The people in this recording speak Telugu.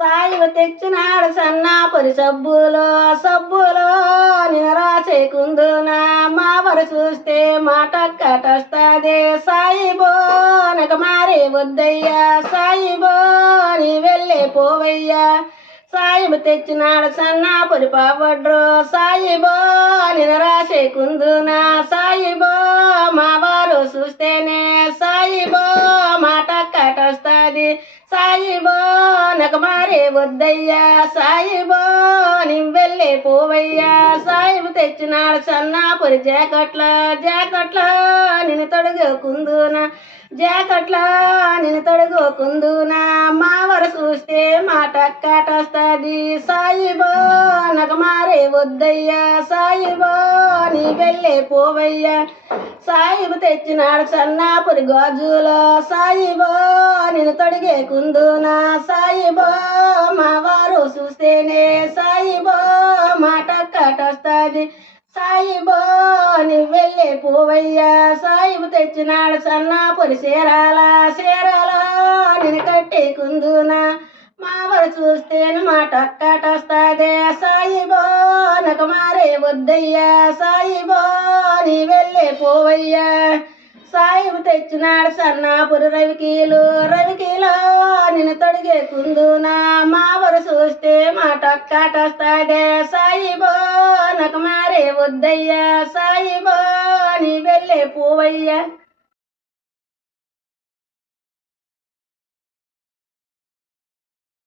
సాయిబు తెచ్చినాడు సన్నాపురి సబ్బులో నేను రాసేకుందునా మావరు చూస్తే మాట కటొస్తాదే సాయిబో నక మారే వద్దయ్యా సాయిబో నీ వెళ్ళే పోవయ్యా సాయిబు తెచ్చినాడు సన్నాపురి పౌడరు సాయిబో నేను రాసేకుందునా సాయిబో మావారు చూస్తేనే సాయిబో మాట కటొస్తాది సాయిబో నక మారే వద్దయ్యా సాయిబో నీ వెళ్ళే పోవయ్యా సాయిబు తెచ్చినాడు సన్నాపురి జాకెట్ల నేను తొడుగుకుందునా జాకెట్ల నేను తొడుగుకుందునా మావర చూస్తే మాట కాటొస్తాది సాయిబో నక మారే వద్దయ్యా సాయిబో నీ వెళ్ళే పోవయ్యా సాయిబు తెచ్చినాడు సన్నాపురి గాజులో సాయిబో నేను తొడిగేకుందునా సాయిబో మావారు చూస్తేనే సాయిబో మాట కాటొస్తాది సాయిబో నీ వెళ్ళే పోవయ్యా సాయిబు తెచ్చినాడు సన్నాపురి చీరాల నేను కట్టేకుందునా మావరు చూస్తేనే మాట కాటొస్తాదే సాయిబో నక మారే వద్దయ్యా సాయిబో నీ వెళ్ళే పోవయ్యా సాయిబు తెచ్చినాడు సన్నాపురి రవికీలో నేను తొడిగేకుందునా మావరు చూస్తే మాట కాటొస్తాదే సాయిబో నక మారే వద్దయ్యా సాయిబో నీ వెళ్ళే పోవయ్యా